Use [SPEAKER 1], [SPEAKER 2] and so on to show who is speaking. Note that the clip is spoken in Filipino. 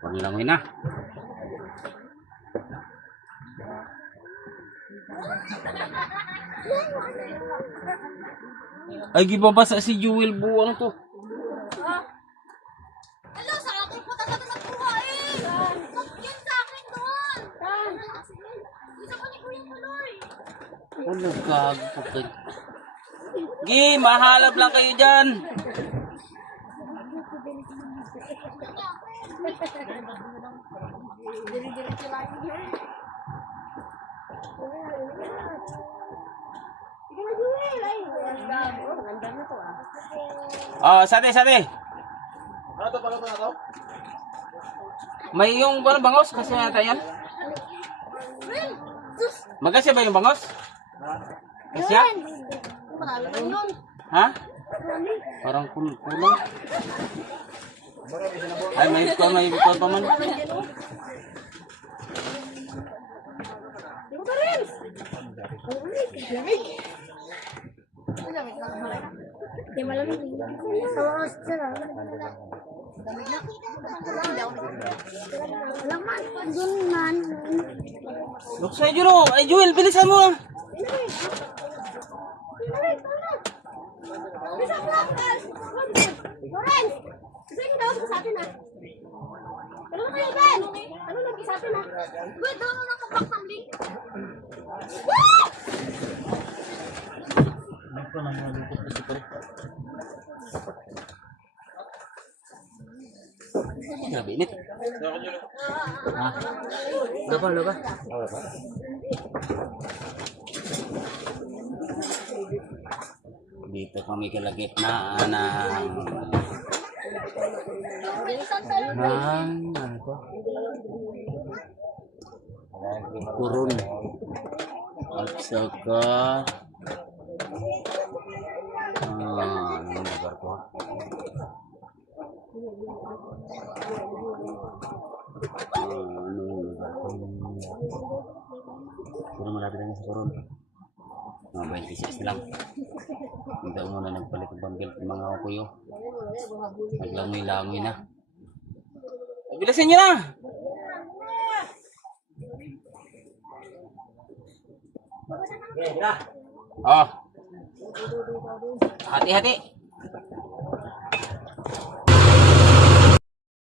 [SPEAKER 1] Panglangoy na. Ay, gibabasa si Jewel buwang to.
[SPEAKER 2] Hello, sa akin po talaga nagkuha eh. Yan sa akin doon. Isa pa ni Kuya Tuloy.
[SPEAKER 1] Ano gago ka? Gi, mahalap lang kayo dyan. Oh, sate, sate.
[SPEAKER 3] Ano pala na to?
[SPEAKER 1] May yung ano, bangos kasi yata yan. Magkasya ba yung bangos?
[SPEAKER 2] Lang yun.
[SPEAKER 1] Ha? Parang kul kulang. Ay, may ko may ko pa man.
[SPEAKER 2] Yung pa rin. Lamig. Di malamig. Sa mga sila. Lamig na. Laman. Doon man.
[SPEAKER 1] Luksay Juro. Ay, Joel, bilisan mo. ah.
[SPEAKER 2] Lorenz! Kasi yung daw sa atin ah. Ano na kayo, Ben? Ano lagi sa atin ah? Wait, daw na nakapak ng link. Woo!
[SPEAKER 1] Ako na mga lukot kasi pare. Grabe init. Ha? Laba, laba. Dito kami kalagitnaan ng ng ano to? Kurun. At saka ah, anong lugar to? Ah, anong lugar to? Pero malapit na sa Kurun. Mga 26 lang. Hindi mo na nagpalit ng bundle ng mga kuyo. Naglangoy-langoy na. Bilasin nyo na! Oh. Hati-hati.